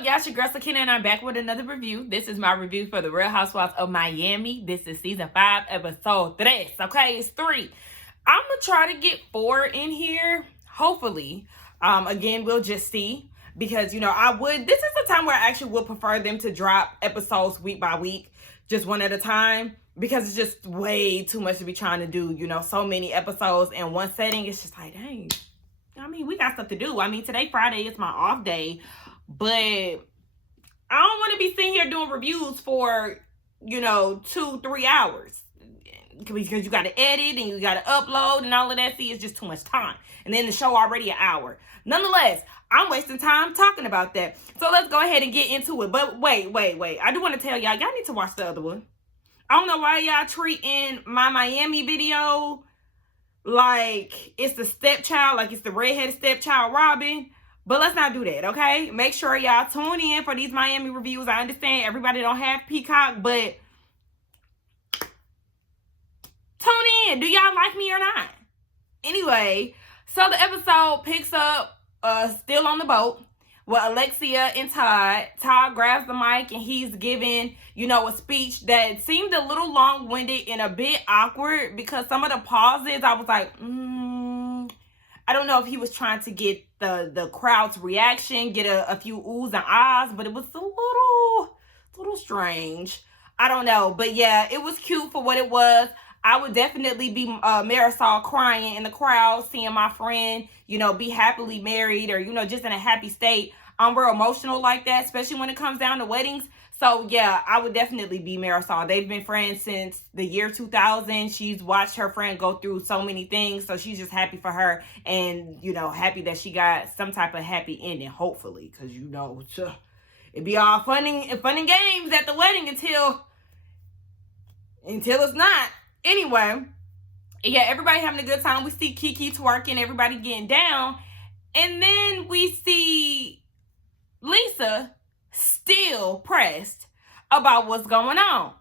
up, y'all? It's your girl Sakina, and I'm back with another review. This is my review for the Real Housewives of Miami. This is season 5, episode 3. Okay, it's 3. I'm gonna try to get 4 in here, hopefully. Again, we'll just see, because this is the time where I actually would prefer them to drop episodes week by week, just one at a time, because it's just way too much to be trying to do, so many episodes in one setting. It's just like, dang. I mean, we got stuff to do. I mean, today, Friday, is my off day. But I don't want to be sitting here doing reviews for, 2-3 hours. Because you got to edit and you got to upload and all of that. See, it's just too much time. And then the show already an hour. Nonetheless, I'm wasting time talking about that. So let's go ahead and get into it. But wait. I do want to tell y'all need to watch the other one. I don't know why y'all treating my Miami video like it's the stepchild, like it's the redheaded stepchild Robin. But let's not do that, okay? Make sure y'all tune in for these Miami reviews. I understand everybody don't have Peacock, but tune in. Do y'all like me or not? Anyway, so the episode picks up still on the boat with Alexia and Todd. Todd grabs the mic and he's giving, a speech that seemed a little long-winded and a bit awkward, because some of the pauses, I was like, I don't know if he was trying to get the crowd's reaction, get a few oohs and ahs, but it was a little strange. I don't know. But yeah, it was cute for what it was. I would definitely be Marisol crying in the crowd, seeing my friend, be happily married, or, just in a happy state. I'm real emotional like that, especially when it comes down to weddings. So yeah, I would definitely be Marisol. They've been friends since the year 2000. She's watched her friend go through so many things. So she's just happy for her, and, happy that she got some type of happy ending, hopefully. Because, it'd be all fun and games at the wedding until it's not. Anyway, yeah, everybody having a good time. We see Kiki twerking, everybody getting down. And then we see Lisa still pressed about what's going on.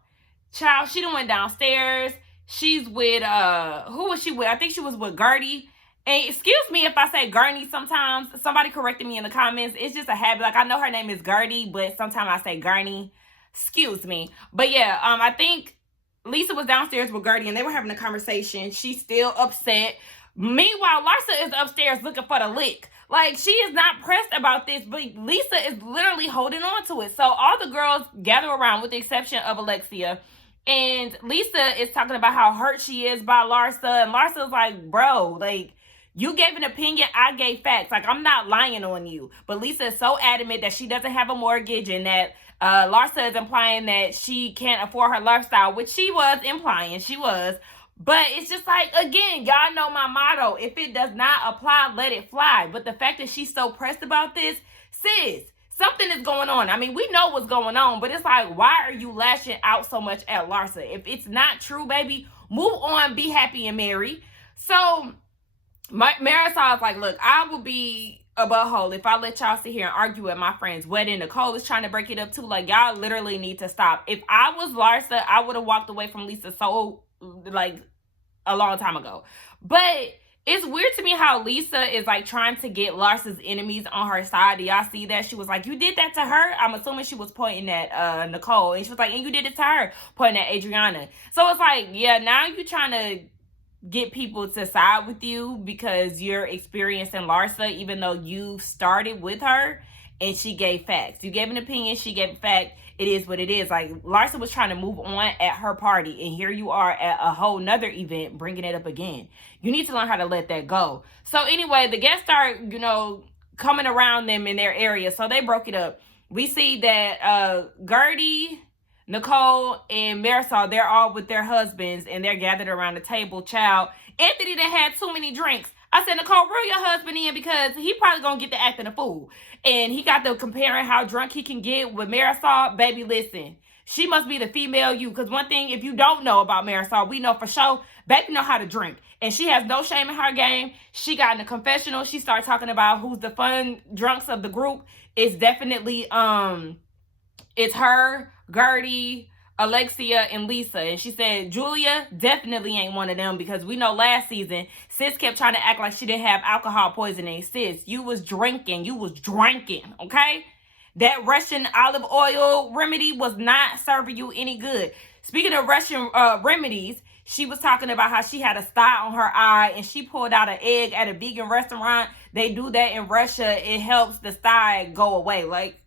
Child, she done went downstairs. She's with, who was she with? I think she was with Gertie. And excuse me if I say Gurney sometimes. Somebody corrected me in the comments. It's just a habit. Like, I know her name is Gertie, but sometimes I say Gurney. Excuse me. But yeah, I think Lisa was downstairs with Gertie and they were having a conversation. She's still upset. Meanwhile, Larsa is upstairs looking for the lick. Like, she is not pressed about this, but Lisa is literally holding on to it. So all the girls gather around, with the exception of Alexia. And Lisa is talking about how hurt she is by Larsa. And Larsa is like, bro, like, you gave an opinion, I gave facts. Like, I'm not lying on you. But Lisa is so adamant that she doesn't have a mortgage, and that Larsa is implying that she can't afford her lifestyle, which she was implying. She was. But it's just like, again, y'all know my motto. If it does not apply, let it fly. But the fact that she's so pressed about this, sis, something is going on. I mean, we know what's going on, but it's like, why are you lashing out so much at Larsa? If it's not true, baby, move on, be happy and married. So Marisol is like, look, I will be a butthole if I let y'all sit here and argue at my friend's wedding. Nicole is trying to break it up too. Like, y'all literally need to stop. If I was Larsa, I would have walked away from Lisa a long time ago. But it's weird to me how Lisa is like trying to get Larsa's enemies on her side. Do y'all see that? She was like, you did that to her? I'm assuming she was pointing at Nicole. And she was like, and you did it to her, pointing at Adriana. So it's like, yeah, now you're trying to get people to side with you because you're experiencing Larsa, even though you started with her and she gave facts. You gave an opinion, she gave a fact. It is what it is. Like, Larsa was trying to move on at her party, and here you are at a whole nother event bringing it up again. You need to learn how to let that go. So anyway, the guests start, coming around them in their area. So they broke it up. We see that Gertie, Nicole, and Marisol, they're all with their husbands, and they're gathered around the table. Child, Anthony done had too many drinks. I said, Nicole, reel your husband in, because he probably gonna get to acting a fool. And he got to comparing how drunk he can get with Marisol. Baby, listen, she must be the female you. Because one thing, if you don't know about Marisol, we know for sure, baby know how to drink. And she has no shame in her game. She got in the confessional. She started talking about who's the fun drunks of the group. It's definitely, it's her, Gertie, Alexia, and Lisa. And she said Julia definitely ain't one of them, because we know last season sis kept trying to act like she didn't have alcohol poisoning. Sis, you was drinking, okay? That Russian olive oil remedy was not serving you any good. Speaking of Russian remedies, she was talking about how she had a sty on her eye and she pulled out an egg at a vegan restaurant. They do that in Russia. It helps the sty go away. Like,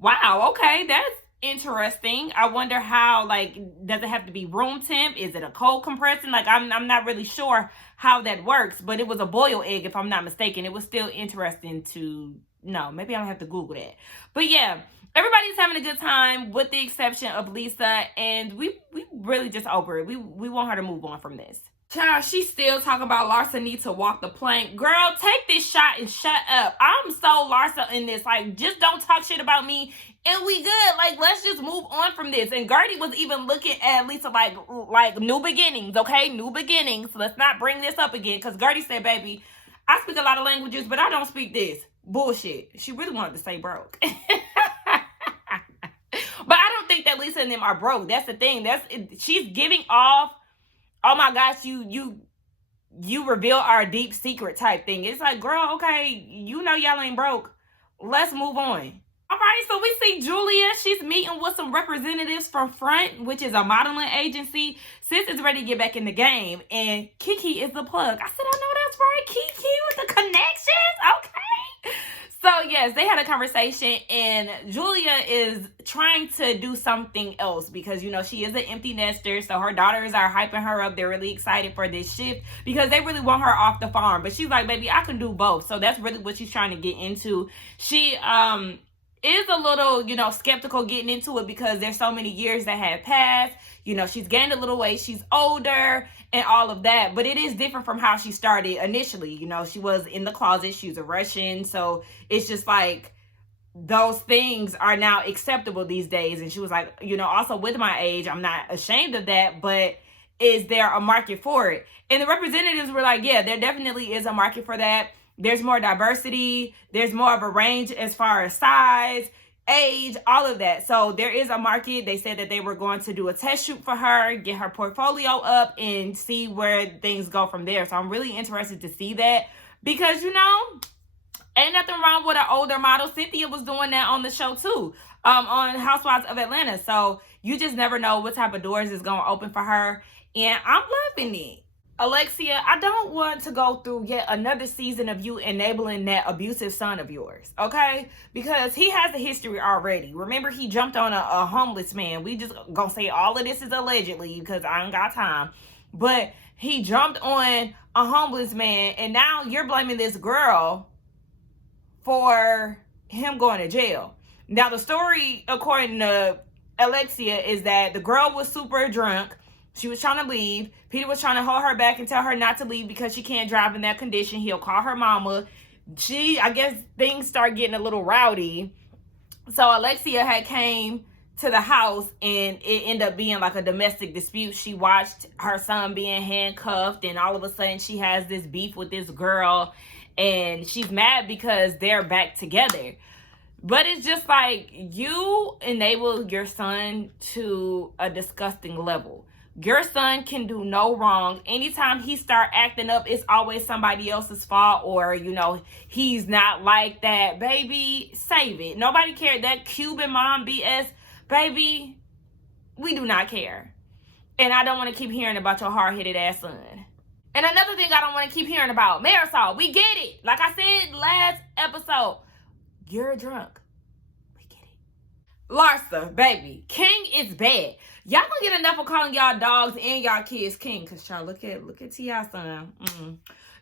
wow, okay, that's interesting. I wonder how, like, does it have to be room temp? Is it a cold compressing? Like, I'm not really sure how that works, but it was a boiled egg, if I'm not mistaken. It was still interesting to know. Maybe I'll have to Google that. But yeah, everybody's having a good time with the exception of Lisa, and we really just over it. We want her to move on from this. Child, she's still talking about Larsa need to walk the plank. Girl, take this shot and shut up. I'm so Larsa in this. Like, just don't talk shit about me and we good. Like, let's just move on from this. And Gertie was even looking at Lisa like new beginnings, okay? New beginnings. Let's not bring this up again. Because Gertie said, baby, I speak a lot of languages, but I don't speak this. Bullshit. She really wanted to say broke. But I don't think that Lisa and them are broke. That's the thing. She's giving off, oh my gosh, you reveal our deep secret type thing. It's like, girl, okay, you know y'all ain't broke. Let's move on. All right, so we see Julia. She's meeting with some representatives from Front, which is a modeling agency. Sis is ready to get back in the game, and Kiki is the plug. I said, I know that's right, Kiki with the connections. Okay. So, yes, they had a conversation, and Julia is trying to do something else because, you know, she is an empty nester, so her daughters are hyping her up. They're really excited for this shift because they really want her off the farm. But she's like, baby, I can do both. So that's really what she's trying to get into. She is a little, you know, skeptical getting into it because there's so many years that have passed. You know, she's gained a little weight. She's older and all of that. But it is different from how she started initially. You know, she was in the closet. She was a Russian. So it's just like those things are now acceptable these days. And she was like, you know, also with my age, I'm not ashamed of that. But is there a market for it? And the representatives were like, yeah, there definitely is a market for that. There's more diversity. There's more of a range as far as size, age, all of that. So there is a market. They said that they were going to do a test shoot for her, get her portfolio up, and see where things go from there. So I'm really interested to see that because, you know, ain't nothing wrong with an older model. Cynthia was doing that on the show too, on Housewives of Atlanta. So you just never know what type of doors is going to open for her. And I'm loving it. Alexia, I don't want to go through yet another season of you enabling that abusive son of yours, okay? Because he has a history already. Remember, he jumped on a homeless man. We just gonna say all of this is allegedly because I ain't got time. But he jumped on a homeless man, and now you're blaming this girl for him going to jail. Now, the story, according to Alexia, is that the girl was super drunk. She was trying to leave. Peter was trying to hold her back and tell her not to leave because she can't drive in that condition. He'll call her mama. I guess things start getting a little rowdy. So Alexia had came to the house and it ended up being like a domestic dispute. She watched her son being handcuffed and all of a sudden she has this beef with this girl and she's mad because they're back together. But it's just like you enable your son to a disgusting level. Your son can do no wrong. Anytime he start acting up, it's always somebody else's fault or, you know, he's not like that. Baby, save it. Nobody cared. That Cuban mom BS, baby, we do not care. And I don't want to keep hearing about your hard-headed ass son. And another thing I don't want to keep hearing about, Marisol, we get it. Like I said last episode, you're drunk. We get it. Larsa, baby, King is bad. Y'all don't get enough of calling y'all dogs and y'all kids king. Because y'all look at T.I. son.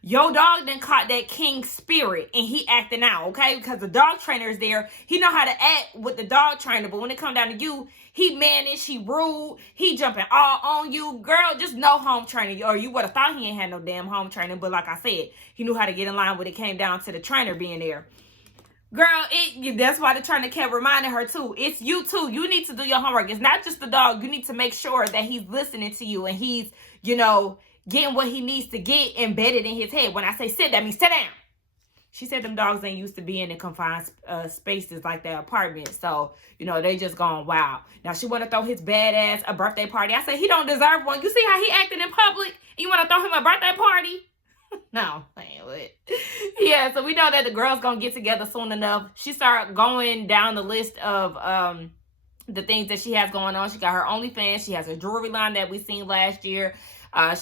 Your dog done caught that king spirit and he acting out, okay? Because the dog trainer is there. He know how to act with the dog trainer. But when it come down to you, he mannish, he rude, he jumping all on you. Girl, just no home training. Or you would have thought he ain't had no damn home training. But like I said, he knew how to get in line when it came down to the trainer being there. Girl, that's why the trainer kept reminding her too. It's you too. You need to do your homework. It's not just the dog. You need to make sure that he's listening to you and he's, you know, getting what he needs to get embedded in his head. When I say sit, that means sit down. She said them dogs ain't used to being in confined spaces like that apartment. So, you know, they just gone wild. Now, she want to throw his badass a birthday party. I said, he don't deserve one. You see how he acting in public? And you want to throw him a birthday party? No, I'm playing with. Yeah, so we know that the girls gonna get together soon enough. She started going down the list of the things that she has going on. She got her OnlyFans. She has her jewelry line that we seen last year.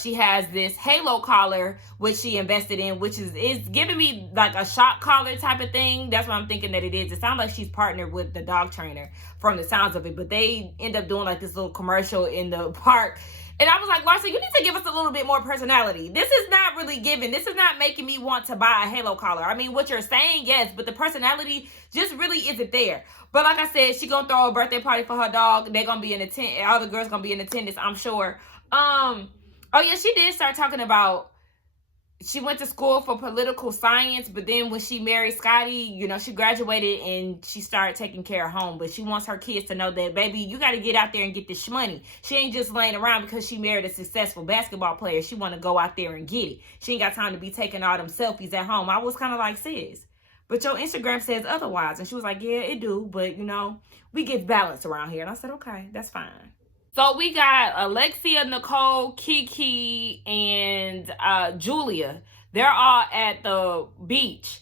She has this halo collar, which she invested in, which is giving me like a shock collar type of thing. That's what I'm thinking that it is. It sounds like she's partnered with the dog trainer from the sounds of it, but they end up doing like this little commercial in the park. And I was like, Larsa, you need to give us a little bit more personality. This is not really giving. This is not making me want to buy a halo collar. I mean, what you're saying, yes, but the personality just really isn't there. But like I said, she gonna throw a birthday party for her dog. They're gonna be in attendance. All the girls gonna be in attendance, I'm sure. Oh yeah, she did start talking about she went to school for political science, but then when she married Scotty, you know, she graduated and she started taking care of home. But she wants her kids to know that, baby, you got to get out there and get this money. She ain't just laying around because she married a successful basketball player. She want to go out there and get it. She ain't got time to be taking all them selfies at home. I was kind of like, sis, but your Instagram says otherwise. And she was like, yeah, it do. But, you know, we get balance around here. And I said, okay, that's fine. So we got Alexia, Nicole, Kiki, and Julia. They're all at the beach.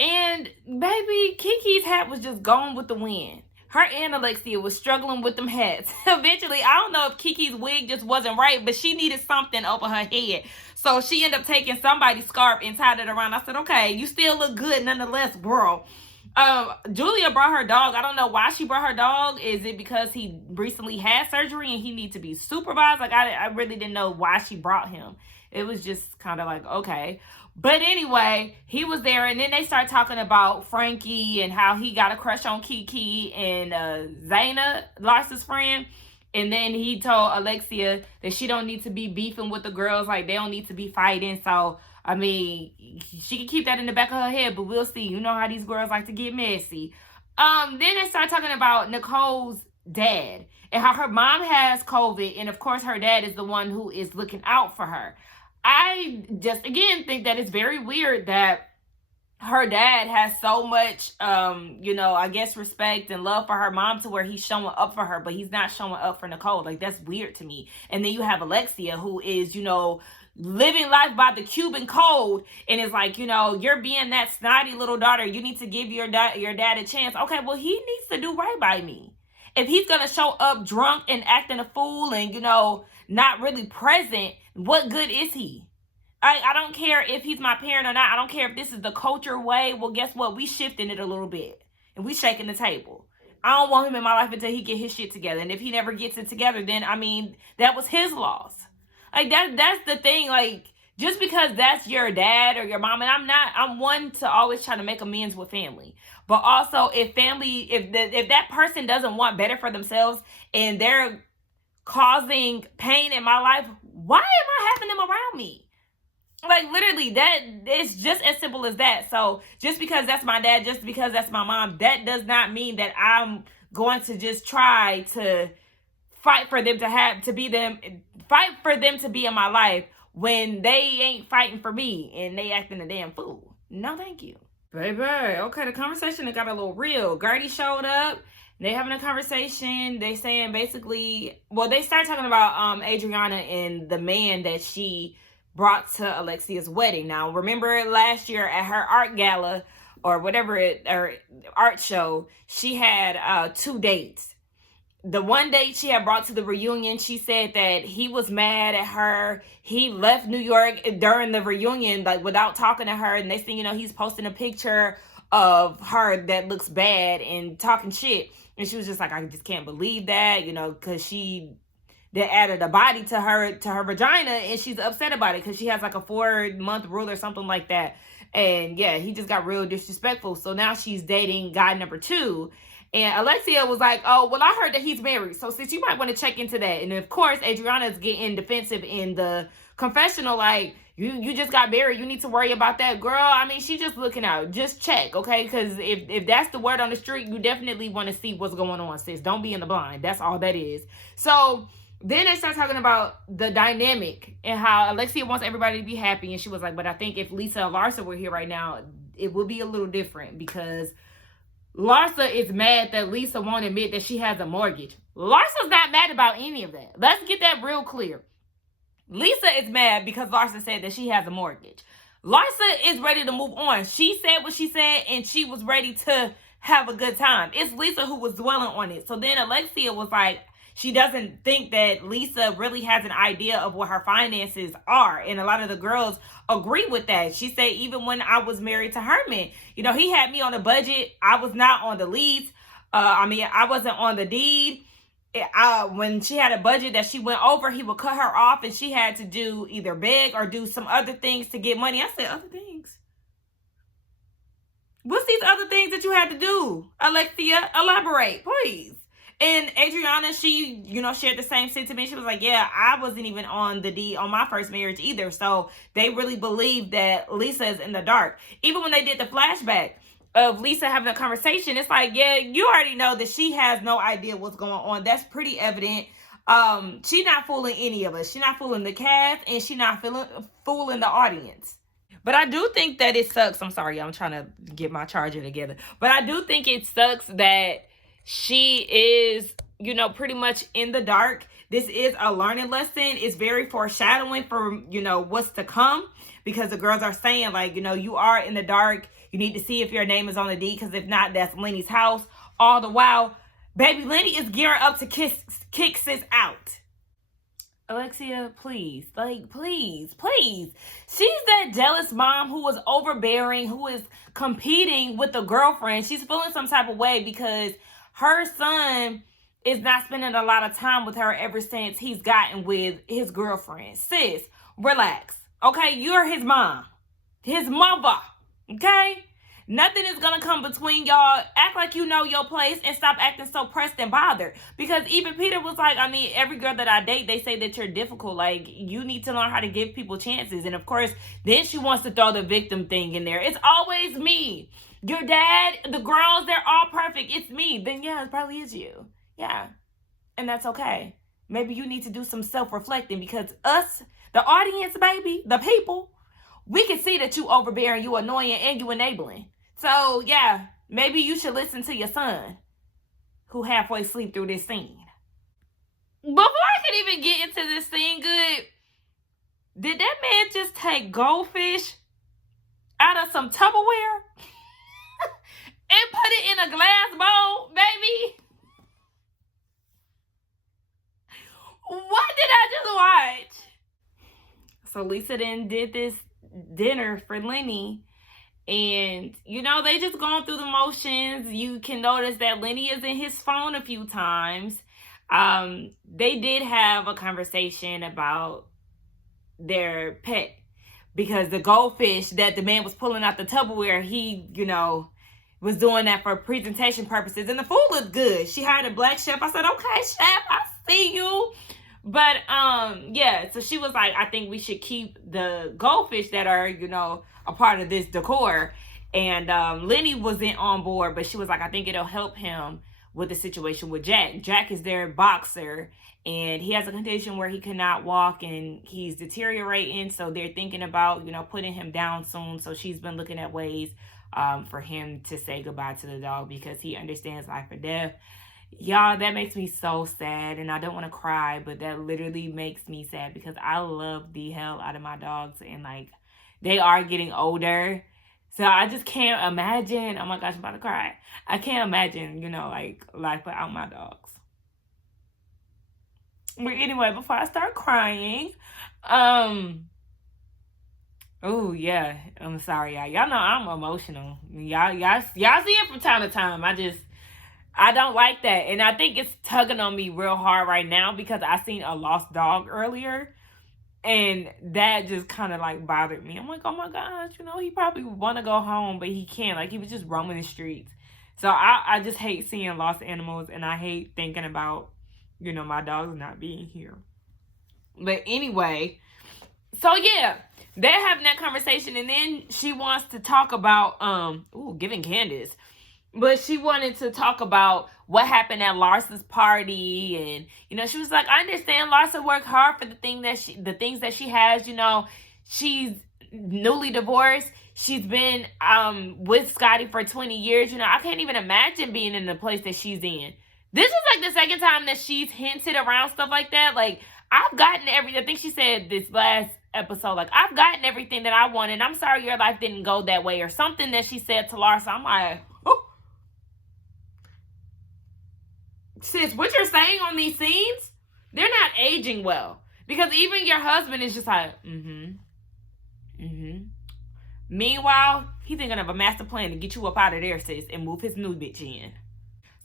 And baby, Kiki's hat was just going with the wind. Her and Alexia was struggling with them hats. Eventually, I don't know if Kiki's wig just wasn't right, but she needed something over her head. So she ended up taking somebody's scarf and tied it around. I said, okay, you still look good nonetheless, girl. Julia brought her dog. I don't know why she brought her dog. Is it because he recently had surgery and he needs to be supervised? Like, I really didn't know why she brought him. It was just kind of like, okay. But anyway, he was there, and then they start talking about Frankie and how he got a crush on Kiki and Zaina, Larsa's friend. And then he told Alexia that she don't need to be beefing with the girls. Like, they don't need to be fighting. So, I mean, she can keep that in the back of her head, but we'll see. You know how these girls like to get messy. Then they start talking about Nicole's dad and how her mom has COVID. And, of course, her dad is the one who is looking out for her. I just, again, think that it's very weird that her dad has so much, you know, I guess respect and love for her mom to where he's showing up for her, but he's not showing up for Nicole. Like, that's weird to me. And then you have Alexia, who is, you know, living life by the Cuban code, and it's like, you know, you're being that snotty little daughter. You need to give your dad a chance. Okay, well, he needs to do right by me. If he's going to show up drunk and acting a fool and, you know, not really present, what good is he? I don't care if he's my parent or not. I don't care if this is the culture way. Well, guess what? We shifting it a little bit, and we shaking the table. I don't want him in my life until he get his shit together. And if he never gets it together, then, I mean, that was his loss. Like, that's the thing. Like, just because that's your dad or your mom, and I'm one to always try to make amends with family. But also, if that person doesn't want better for themselves and they're causing pain in my life, why am I having them around me? Like, literally, that it's just as simple as that. So just because that's my dad, just because that's my mom, that does not mean that I'm going to just try to fight for them to be in my life when they ain't fighting for me and they acting a damn fool. No, thank you. Baby, okay, the conversation got a little real. Gertie showed up. They having a conversation. They saying basically, well, they start talking about Adriana and the man that she brought to Alexia's wedding. Now, remember last year at her art gala or whatever or art show, she had 2 dates. The one date she had brought to the reunion, she said that he was mad at her. He left New York during the reunion, like, without talking to her. And next thing you know, he's posting a picture of her that looks bad and talking shit. And she was just like, I just can't believe that, you know, because they added a body to her vagina, and she's upset about it because she has like a 4-month rule or something like that. And yeah, he just got real disrespectful. So now she's dating guy number 2. And Alexia was like, oh, well, I heard that he's married. So sis, you might want to check into that. And of course, Adriana's getting defensive in the confessional, like, you just got married. You need to worry about that. Girl, I mean, she just looking out. Just check, okay? Because if that's the word on the street, you definitely want to see what's going on, sis. Don't be in the blind. That's all that is. So then they start talking about the dynamic and how Alexia wants everybody to be happy. And she was like, but I think if Lisa and Larsa were here right now, it would be a little different because Larsa is mad that Lisa won't admit that she has a mortgage. Larsa's not mad about any of that. Let's get that real clear. Lisa is mad because Larsa said that she has a mortgage. Larsa is ready to move on. She said what she said, and she was ready to have a good time. It's Lisa who was dwelling on it. So then Alexia was like, she doesn't think that Lisa really has an idea of what her finances are. And a lot of the girls agree with that. She said, even when I was married to Herman, you know, he had me on a budget. I was not on the lease. I wasn't on the deed. When she had a budget that she went over, he would cut her off and she had to do either beg or do some other things to get money. I said, other things? What's these other things that you had to do? Alexia, elaborate, please. And Adriana, she, you know, shared the same sentiment. She was like, yeah, I wasn't even on the deed on my first marriage either. So they really believe that Lisa is in the dark. Even when they did the flashback of Lisa having a conversation, it's like, yeah, you already know that she has no idea what's going on. That's pretty evident. She's not fooling any of us. She's not fooling the cast, and she's not fooling the audience. But I do think that it sucks. I'm sorry, I'm trying to get my charger together. But I do think it sucks that she is, you know, pretty much in the dark. This is a learning lesson. It's very foreshadowing for, you know, what's to come. Because the girls are saying, like, you know, you are in the dark. You need to see if your name is on the deed. Because if not, that's Lenny's house. All the while, baby Lenny is gearing up to kick sis out. Alexia, please, like, please. She's that jealous mom who was overbearing, who is competing with the girlfriend. She's feeling some type of way because her son is not spending a lot of time with her ever since he's gotten with his girlfriend. Sis, relax, okay? You're his mom, his mother, okay? Nothing is going to come between y'all. Act like you know your place and stop acting so pressed and bothered. Because even Peter was like, I mean, every girl that I date, they say that you're difficult. Like, you need to learn how to give people chances. And of course, then she wants to throw the victim thing in there. It's always me. Your dad, the girls, they're all perfect. It's me. Then yeah, it probably is you. Yeah. And that's okay. Maybe you need to do some self-reflecting because us, the audience, baby, the people, we can see that you overbearing, you annoying, and you enabling. So, yeah, maybe you should listen to your son who halfway sleep through this scene. Before I could even get into this scene good, did that man just take goldfish out of some Tupperware and put it in a glass bowl, baby? What did I just watch? So Lisa then did this dinner for Lenny. And, you know, they just going through the motions. You can notice that Lenny is in his phone a few times. They did have a conversation about their pet. Because the goldfish that the man was pulling out the Tupperware, he, you know, was doing that for presentation purposes. And the food looked good. She hired a black chef. I said, okay, chef, I see you. But, yeah, so she was like, I think we should keep the goldfish that are, you know, a part of this decor. And Lenny wasn't on board, but she was like, I think it'll help him with the situation with Jack. Jack is their boxer, and he has a condition where he cannot walk, and he's deteriorating. So they're thinking about, you know, putting him down soon. So she's been looking at ways for him to say goodbye to the dog because he understands life or death. Y'all, that makes me so sad, and I don't want to cry, but that literally makes me sad because I love the hell out of my dogs, and like they are getting older. So I just can't imagine. Oh my gosh, I'm about to cry. I can't imagine, you know, like life without my dogs. But anyway, before I start crying, oh yeah, I'm sorry, y'all. Y'all know I'm emotional. Y'all see it from time to time. I don't like that. And I think it's tugging on me real hard right now because I seen a lost dog earlier. And that just kind of like bothered me. I'm like, oh my gosh, you know, he probably would want to go home, but he can't. Like, he was just roaming the streets. So I just hate seeing lost animals. And I hate thinking about, you know, my dogs not being here. But anyway, so yeah, they're having that conversation. And then she wants to talk about, giving Candace. But she wanted to talk about what happened at Larsa's party. And, you know, she was like, I understand Larsa worked hard for the things that she has. You know, she's newly divorced. She's been with Scotty for 20 years. You know, I can't even imagine being in the place that she's in. This is like the second time that she's hinted around stuff like that. Like, I've gotten everything. I think she said this last episode, like, I've gotten everything that I wanted. I'm sorry your life didn't go that way, or something that she said to Larsa. I'm like, oh, sis, what you're saying on these scenes, they're not aging well. Because even your husband is just like, Meanwhile, he's thinking of a master plan to get you up out of there, sis, and move his new bitch in.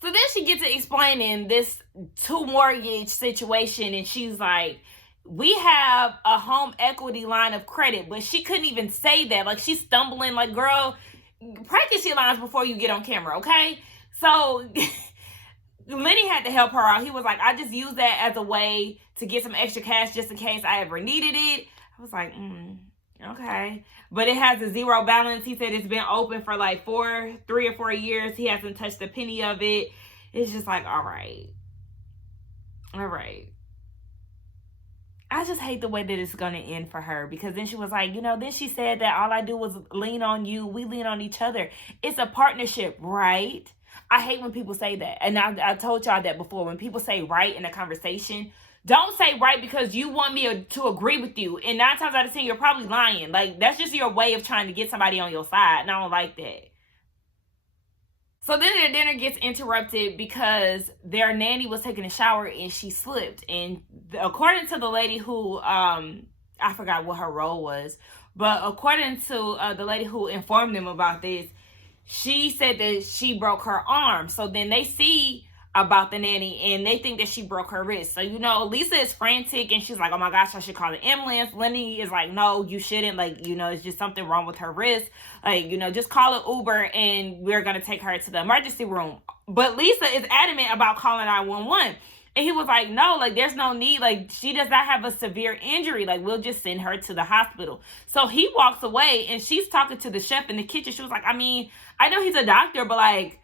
So then she gets to explaining this two mortgage situation, and she's like, we have a home equity line of credit, but she couldn't even say that. Like, she's stumbling, like, girl, practice your lines before you get on camera, okay? So Lenny had to help her out. He was like, I just use that as a way to get some extra cash just in case I ever needed it. I was like, okay. But it has a zero balance. He said it's been open for like 3 or 4 years. He hasn't touched a penny of it. It's just like, all right. I just hate the way that it's going to end for her, because then she was like, then she said that all I do was lean on you. We lean on each other. It's a partnership, right? I hate when people say that. And I told y'all that before. When people say right in a conversation, don't say right because you want me to agree with you. And 9 times out of 10, you're probably lying. Like, that's just your way of trying to get somebody on your side. And I don't like that. So then their dinner gets interrupted because their nanny was taking a shower and she slipped. And according to the lady who, I forgot what her role was, but according to the lady who informed them about this, she said that she broke her arm. So then they see about the nanny and they think that she broke her wrist. So, Lisa is frantic and she's like, oh my gosh, I should call the ambulance. Lenny is like, no, you shouldn't. Like, it's just something wrong with her wrist. Like, just call an Uber and we're going to take her to the emergency room. But Lisa is adamant about calling 911. And he was like, no, like, there's no need. Like, she does not have a severe injury. Like, we'll just send her to the hospital. So he walks away and she's talking to the chef in the kitchen. She was like, I mean, I know he's a doctor, but like,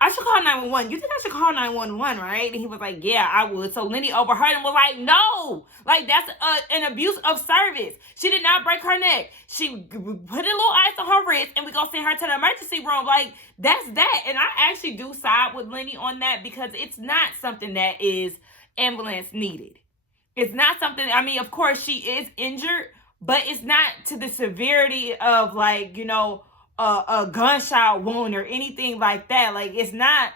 I should call 911. You think I should call 911, right? And he was like, yeah, I would. So Lenny overheard and was like, no. Like, that's an abuse of service. She did not break her neck. She put a little ice on her wrist and we gonna send her to the emergency room. Like, that's that. And I actually do side with Lenny on that, because it's not something that is ambulance needed. It's not something, I mean, of course she is injured, but it's not to the severity of, like, a gunshot wound or anything like that. Like, it's not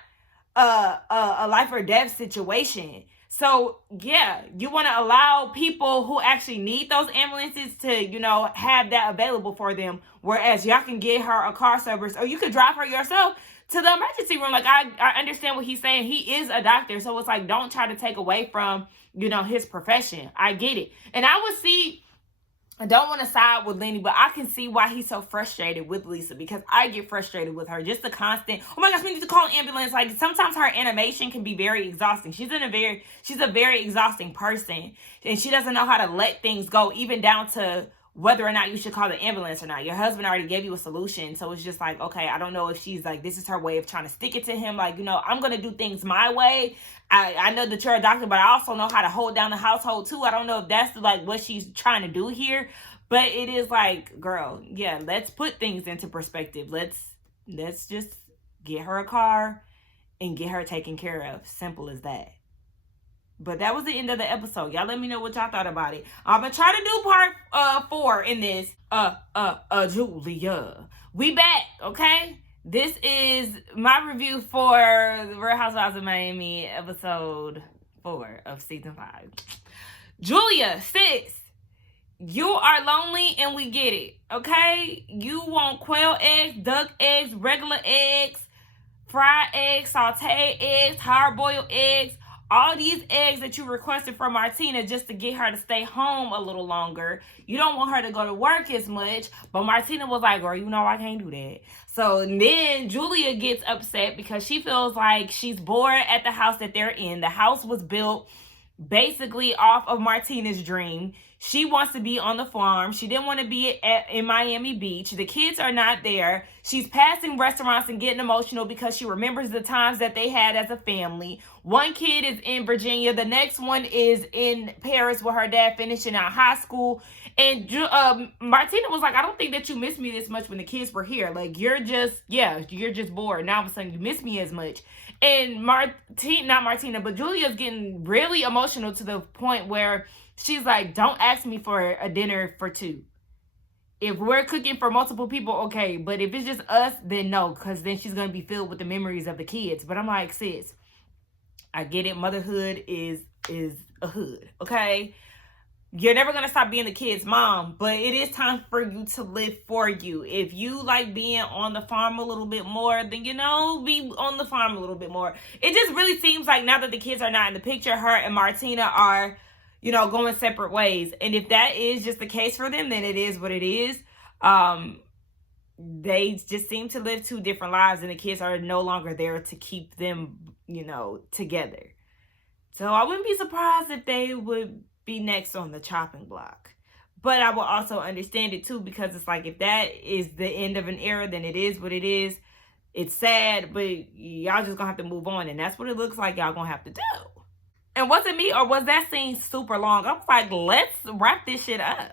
a life or death situation. So yeah, you want to allow people who actually need those ambulances to have that available for them, whereas y'all can get her a car service, or you could drive her yourself to the emergency room. Like, I understand what he's saying. He is a doctor, so it's like, don't try to take away from his profession. I get it. And I don't want to side with Lenny, but I can see why he's so frustrated with Lisa, because I get frustrated with her. Just the constant, oh my gosh, we need to call an ambulance. Like, sometimes her animation can be very exhausting. She's a very exhausting person, and she doesn't know how to let things go, even down to whether or not you should call the ambulance or not. Your husband already gave you a solution. So it's just like, okay, I don't know if she's like, this is her way of trying to stick it to him. Like, I'm going to do things my way. I know that you're a doctor, but I also know how to hold down the household too. I don't know if that's like what she's trying to do here, but it is like, girl, yeah, let's put things into perspective. Let's just get her a car and get her taken care of. Simple as that. But that was the end of the episode. Y'all let me know what y'all thought about it. I'm gonna try to do part 4 in this. Julia. We back, okay? This is my review for the Real Housewives of Miami, episode 4 of season 5. Julia, sis, you are lonely and we get it, okay? You want quail eggs, duck eggs, regular eggs, fried eggs, sauteed eggs, hard-boiled eggs. All these eggs that you requested from Martina just to get her to stay home a little longer. You don't want her to go to work as much. But Martina was like, girl, I can't do that. So then Julia gets upset because she feels like she's bored at the house that they're in. The house was built basically off of Martina's dream. She wants to be on the farm. She didn't want to be in Miami Beach. The kids are not there. She's passing restaurants and getting emotional because she remembers the times that they had as a family. One kid is in Virginia. The next one is in Paris with her dad finishing out high school. And Martina was like, I don't think that you miss me this much when the kids were here. Like, you're just bored. Now all of a sudden you miss me as much. And not Martina, but Julia's getting really emotional to the point where she's like, don't ask me for a dinner for two. If we're cooking for multiple people, okay. But if it's just us, then no, because then she's going to be filled with the memories of the kids. But I'm like, sis, I get it. Motherhood is a hood, okay? You're never going to stop being the kid's mom, but it is time for you to live for you. If you like being on the farm a little bit more, then, be on the farm a little bit more. It just really seems like now that the kids are not in the picture, her and Martina are, going separate ways. And if that is just the case for them, then it is what it is. They just seem to live two different lives, and the kids are no longer there to keep them, together. So I wouldn't be surprised if they would be next on the chopping block. But I will also understand it too, because it's like, if that is the end of an era, then it is what it is. It's sad, but y'all just gonna have to move on, and that's what it looks like y'all gonna have to do. And was it me, or was that scene super long? I was like, let's wrap this shit up.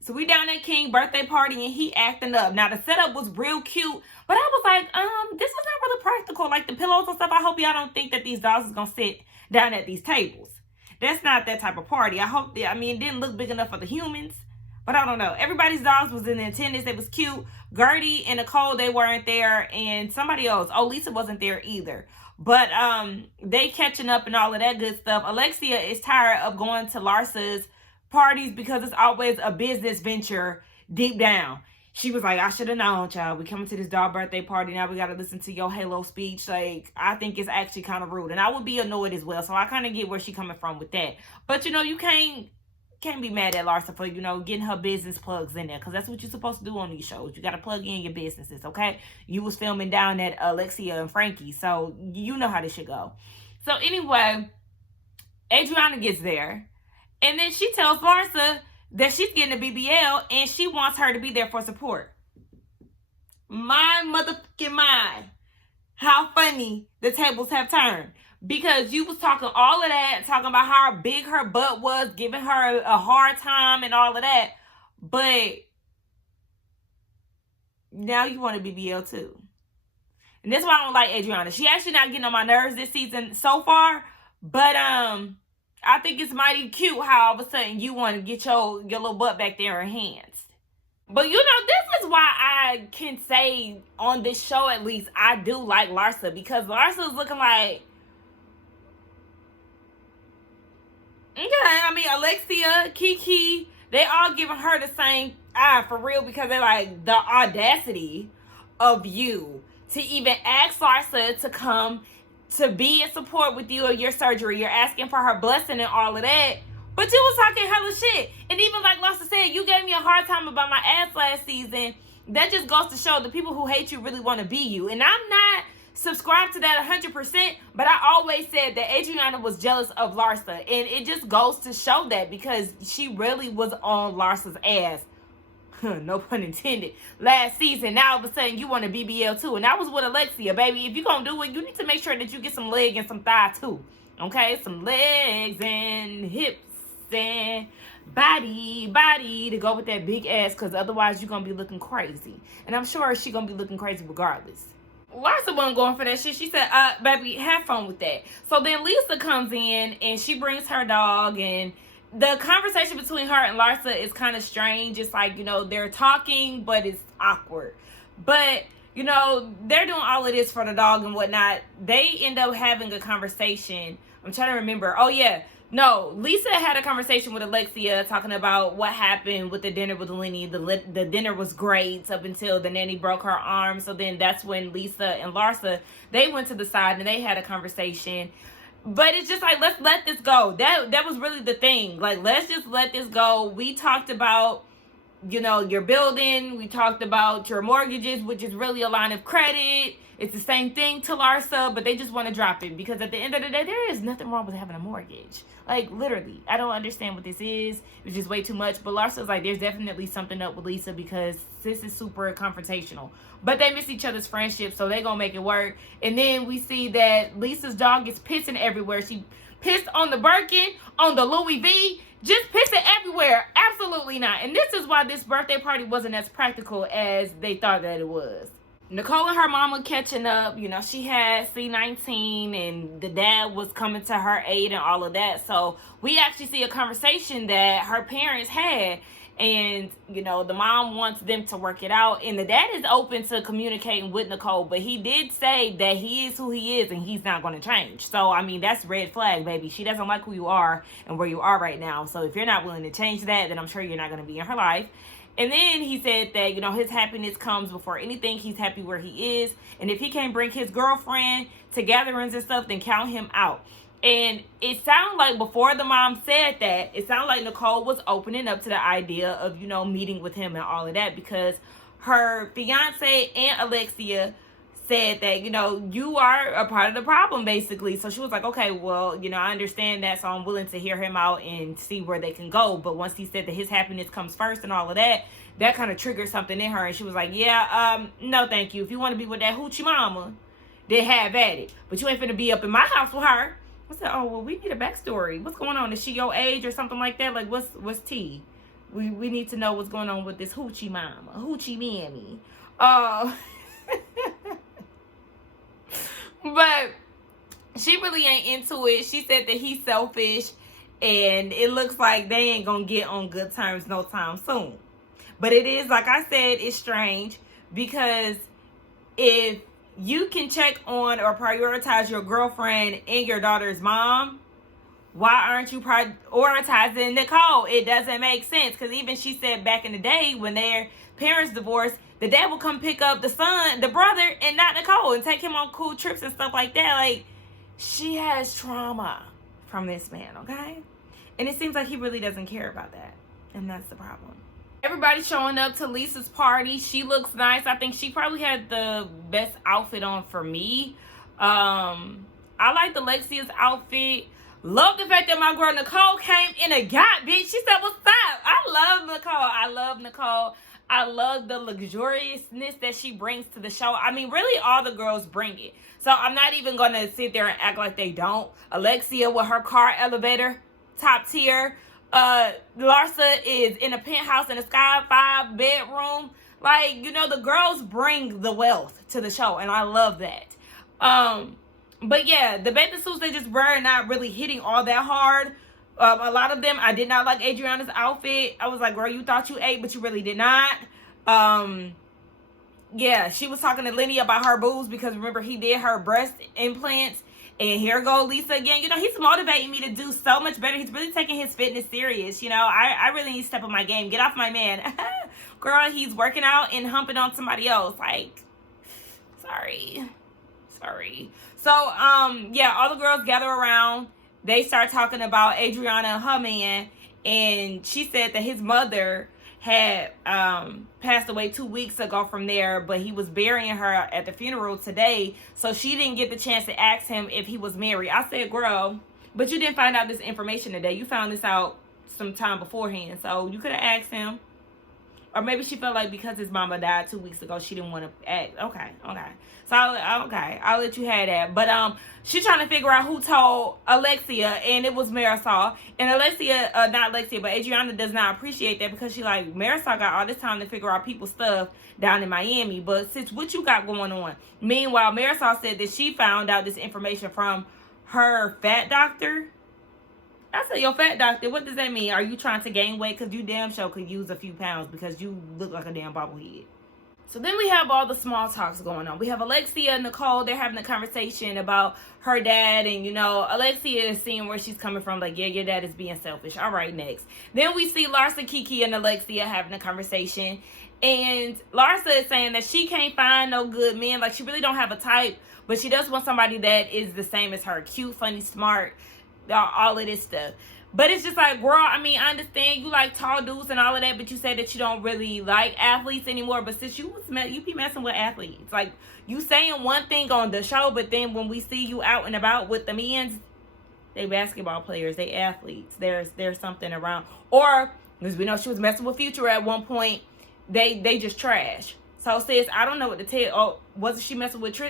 So we down at King's birthday party, and he acting up. Now the setup was real cute, but I was like, this is not really practical. Like the pillows and stuff, I hope y'all don't think that these dogs is gonna sit down at these tables. That's not that type of party. It didn't look big enough for the humans, but I don't know. Everybody's dogs was in attendance. It was cute. Gertie and Nicole, they weren't there, and somebody else. Oh, Lisa wasn't there either. But they catching up and all of that good stuff. Alexia is tired of going to Larsa's parties because it's always a business venture deep down. She was like, I should have known, child. We coming to this dog birthday party. Now we got to listen to your Halo speech. Like, I think it's actually kind of rude. And I would be annoyed as well. So I kind of get where she coming from with that. But, you can't be mad at Larsa for, getting her business plugs in there. Because that's what you're supposed to do on these shows. You got to plug in your businesses, okay? You was filming down at Alexia and Frankie. So you know how this should go. So anyway, Adriana gets there. And then she tells Larsa that she's getting a BBL and she wants her to be there for support. My motherfucking mind. How funny the tables have turned. Because you was talking all of that, talking about how big her butt was, giving her a hard time and all of that. But now you want a BBL too. And that's why I don't like Adriana. She actually not getting on my nerves this season so far. But I think it's mighty cute how all of a sudden you want to get your little butt back there in her hands. But this is why I can say on this show, at least, I do like Larsa. Because Larsa is looking like, okay, Alexia, Kiki, they all giving her the same eye for real, because they're like, the audacity of you to even ask Larsa to come to be in support with you or your surgery. You're asking for her blessing and all of that. But you was talking hella shit. And even like Larsa said, you gave me a hard time about my ass last season. That just goes to show the people who hate you really want to be you. And I'm not subscribed to that 100%, but I always said that Adriana was jealous of Larsa. And it just goes to show that, because she really was on Larsa's ass. No pun intended. Last season, now all of a sudden you want a BBL too. And that was with Alexia, baby. If you're going to do it, you need to make sure that you get some leg and some thigh too. Okay? Some legs and hips and body to go with that big ass, because otherwise you're going to be looking crazy. And I'm sure she's going to be looking crazy regardless. Larsa wasn't going for that shit. She said, baby, have fun with that. So then Lisa comes in and she brings her dog, and the conversation between her and Larsa is kind of strange. It's like, they're talking, but it's awkward. But, they're doing all of this for the dog and whatnot. They end up having a conversation. I'm trying to remember. Oh, yeah. No, Lisa had a conversation with Alexia talking about what happened with the dinner with Lenny. The dinner was great up until the nanny broke her arm. So then that's when Lisa and Larsa, they went to the side and they had a conversation. But it's just like, let's let this go. That was really the thing. Like, let's just let this go. We talked about, your building. We talked about your mortgages, which is really a line of credit. It's the same thing to Larsa, but they just want to drop it. Because at the end of the day, there is nothing wrong with having a mortgage. Like, literally. I don't understand what this is. It's just way too much. But Larsa's like, there's definitely something up with Lisa, because this is super confrontational. But they miss each other's friendship, so they gonna make it work. And then we see that Lisa's dog is pissing everywhere. She pissed on the Birkin, on the Louis V, just pissing everywhere. Absolutely not. And this is why this birthday party wasn't as practical as they thought that it was. Nicole and her mama catching up. You know, she had C19 and the dad was coming to her aid and all of that. So we actually see a conversation that her parents had. And, you know, the mom wants them to work it out. And the dad is open to communicating with Nicole. But he did say that he is who he is and he's not going to change. So, I mean, that's red flag, baby. She doesn't like who you are and where you are right now. So if you're not willing to change that, then I'm sure you're not going to be in her life. And then he said that, you know, his happiness comes before anything. He's happy where he is. And if he can't bring his girlfriend to gatherings and stuff, then count him out. And it sounded like before the mom said that, it sounded like Nicole was opening up to the idea of, you know, meeting with him and all of that, because her fiance and Alexia said that, you know, you are a part of the problem, basically. So she was like, okay, well, you know, I understand that, so I'm willing to hear him out and see where they can go. But once he said that his happiness comes first and all of that, that kind of triggered something in her. And she was like, yeah, no, thank you. If you want to be with that hoochie mama, then have at it. But you ain't finna be up in my house with her. I said, oh, well, we need a backstory. What's going on? Is she your age or something like that? Like, what's tea? We need to know what's going on with this hoochie mama, hoochie mammy. But she really ain't into it. She said that he's selfish, and it looks like they ain't gonna get on good terms no time soon. But it is, like I said, it's strange, because if you can check on or prioritize your girlfriend and your daughter's mom, why aren't you prioritizing Nicole? It doesn't make sense, because even she said back in the day when their parents divorced, the dad would come pick up the son, the brother, and not Nicole, and take him on cool trips and stuff like that. Like, she has trauma from this man, okay? And it seems like he really doesn't care about that, and that's the problem. Everybody's showing up to Lisa's party. She looks nice. I think she probably had the best outfit on for me. I liked Alexia's outfit. Love the fact that my girl Nicole came in a yacht, bitch. She said, what's up? I love Nicole. I love the luxuriousness that she brings to the show. I mean, really, all the girls bring it. So I'm not even going to sit there and act like they don't. Alexia with her car elevator, top tier. Larsa is in a penthouse in a Sky 5 bedroom. Like, you know, the girls bring the wealth to the show, and I love that. But yeah, the bathing suits they just wear not really hitting all that hard. A lot of them, I did not like Adriana's outfit. I was like, girl, you thought you ate, but you really did not. Yeah, she was talking to Lenny about her boobs, because remember, he did her breast implants. And here go Lisa again. You know, he's motivating me to do so much better. He's really taking his fitness serious. You know, I really need to step up my game. Get off my man. Girl, he's working out and humping on somebody else. Like, sorry. So, yeah, all the girls gather around. They start talking about Adriana and her man. And she said that his mother had passed away 2 weeks ago from there, but he was burying her at the funeral today, so she didn't get the chance to ask him if he was married. I said, girl, but you didn't find out this information today. You found this out some time beforehand, so you could have asked him. Or maybe she felt like because his mama died 2 weeks ago, she didn't want to act. Okay. So, I'll let you have that. But she's trying to figure out who told Alexia, and it was Marisol. And Alexia, not Alexia, but Adriana does not appreciate that, because she like, Marisol got all this time to figure out people's stuff down in Miami. But sis, what you got going on? Meanwhile, Marisol said that she found out this information from her fat doctor. I said, your fat doctor, what does that mean? Are you trying to gain weight? Because you damn sure could use a few pounds, because you look like a damn bobblehead. So then we have all the small talks going on. We have Alexia and Nicole. They're having a conversation about her dad. And, you know, Alexia is seeing where she's coming from. Like, yeah, your dad is being selfish. All right, next. Then we see Larsa, Kiki, and Alexia having a conversation. And Larsa is saying that she can't find no good men. Like, she really don't have a type. But she does want somebody that is the same as her. Cute, funny, smart, all of this stuff. But it's just like, girl, I mean, I understand you like tall dudes and all of that, but you said that you don't really like athletes anymore. But since you be messing with athletes, like, you saying one thing on the show, but then when we see you out and about with the men's, they basketball players, they athletes. There's something around. Or, because we know she was messing with Future at one point, they just trash. So, sis, I don't know what to tell. Oh, wasn't she messing with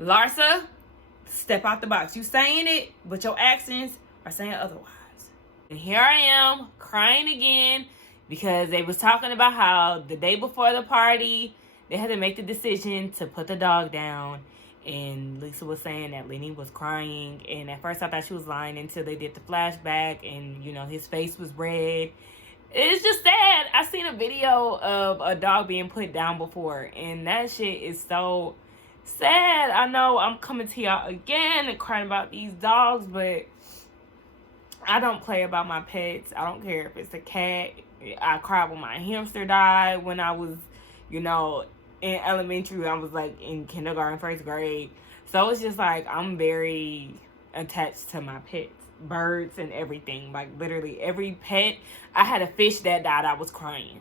Larsa? Step out the box. You saying it, but your actions are saying otherwise. And here I am, crying again. because they was talking about how the day before the party, they had to make the decision to put the dog down. And Lisa was saying that Lenny was crying. And at first I thought she was lying until they did the flashback. And, you know, his face was red. It's just sad. I seen a video of a dog being put down before. And that shit is so sad. I know I'm coming to y'all again and crying about these dogs. But I don't play about my pets. I don't care if it's a cat. I cried when my hamster died when I was, you know, in elementary. I was like in kindergarten, first grade. So it's just like I'm very attached to my pets, birds and everything. Like literally every pet. I had a fish that died, I was crying.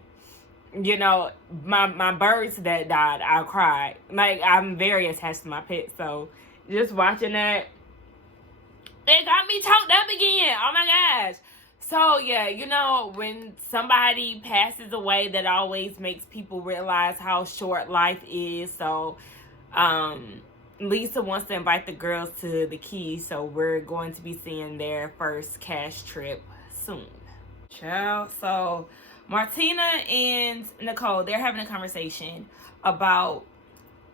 You know, my birds that died, I cried. Like I'm very attached to my pets. So just watching that, it got me choked up again. Oh my gosh. So yeah, you know, when somebody passes away, that always makes people realize how short life is. So Lisa wants to invite the girls to the Keys, so we're going to be seeing their first cash trip soon. Child. So Martina and Nicole, they're having a conversation about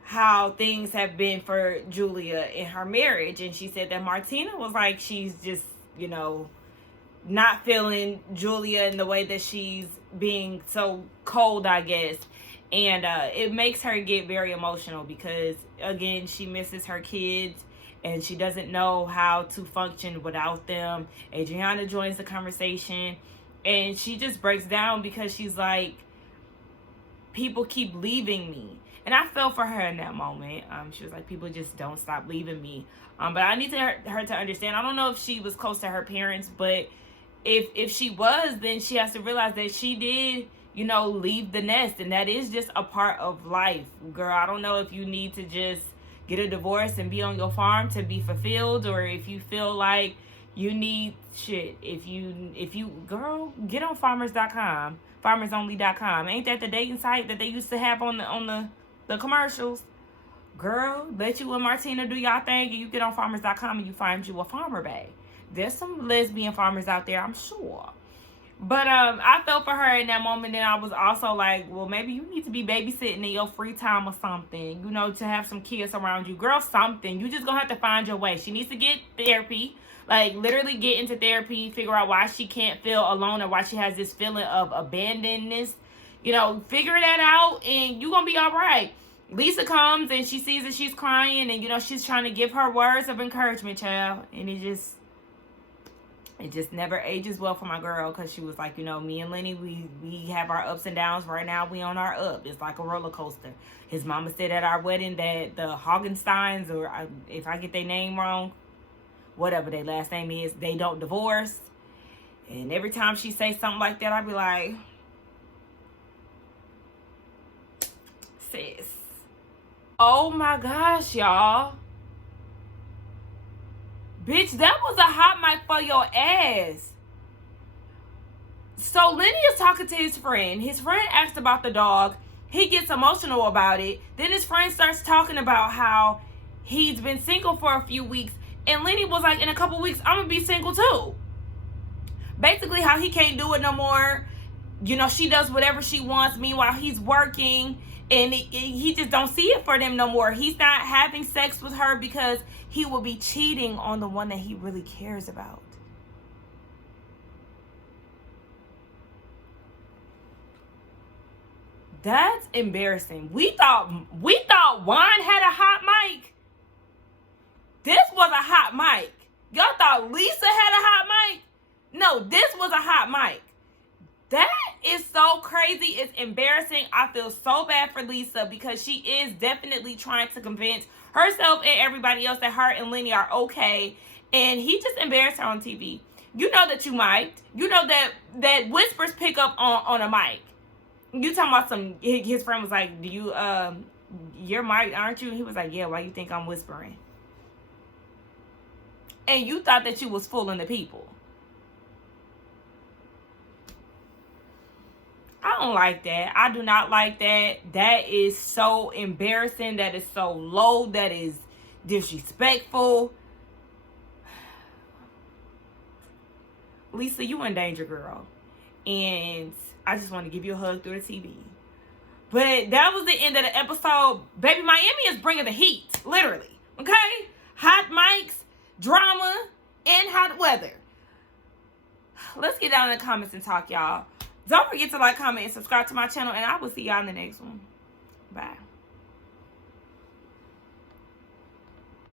how things have been for Julia in her marriage. And she said that Martina was like, she's just, you know, not feeling Julia in the way that she's being so cold, I guess. And it makes her get very emotional because, again, she misses her kids and she doesn't know how to function without them. Adriana joins the conversation and she just breaks down because she's like, people keep leaving me. And I felt for her in that moment. She was like, people just don't stop leaving me. But I need her to understand. I don't know if she was close to her parents, but if she was, then she has to realize that she did, you know, leave the nest. And that is just a part of life. Girl, I don't know if you need to just get a divorce and be on your farm to be fulfilled, or if you feel like you need shit. If you girl, get on farmers.com, farmersonly.com. Ain't that the dating site that they used to have on the commercials? Girl, let you and Martina do y'all thing and you get on farmers.com and you find you a farmer bag. There's some lesbian farmers out there, I'm sure. But I felt for her in that moment, and I was also like, well, maybe you need to be babysitting in your free time or something, you know, to have some kids around you. Girl, something. You just gonna have to find your way. She needs to get therapy, like literally get into therapy, figure out why she can't feel alone or why she has this feeling of abandonedness. You know, figure that out and you're gonna be all right. Lisa comes and she sees that she's crying and, you know, she's trying to give her words of encouragement, child. And it just never ages well for my girl, because she was like, you know, me and Lenny, we have our ups and downs. Right now we on our up. It's like a roller coaster. His mama said at our wedding that the Haugensteins, or if I get their name wrong, whatever their last name is, they don't divorce. And every time she say something like that, I be like, sis. Oh my gosh, y'all. Bitch, that was a hot mic for your ass. So Lenny is talking to his friend. His friend asked about the dog. He gets emotional about it. Then his friend starts talking about how he's been single for a few weeks. And Lenny was like, in a couple weeks, I'm going to be single too. Basically, how he can't do it no more. You know, she does whatever she wants. Meanwhile, he's working. And he just don't see it for them no more. He's not having sex with her because he will be cheating on the one that he really cares about. That's embarrassing. We thought Juan had a hot mic. This was a hot mic. Y'all thought Lisa had a hot mic? No, this was a hot mic. That is so crazy. It's embarrassing. I feel so bad for Lisa because she is definitely trying to convince herself and everybody else that her and Lenny are okay. And he just embarrassed her on TV. You know that you might. You know that whispers pick up on a mic. You talking about some, his friend was like, do you, you're mic, aren't you? And he was like, yeah, why you think I'm whispering? And you thought that you was fooling the people. I don't like that. I do not like that. That is so embarrassing. That is so low. That is disrespectful. Lisa, you in danger, girl. And I just want to give you a hug through the TV. But that was the end of the episode. Baby, Miami is bringing the heat. Literally. Okay? Hot mics, drama, and hot weather. Let's get down in the comments and talk, y'all. Don't forget to like, comment, and subscribe to my channel. And I will see y'all in the next one. Bye.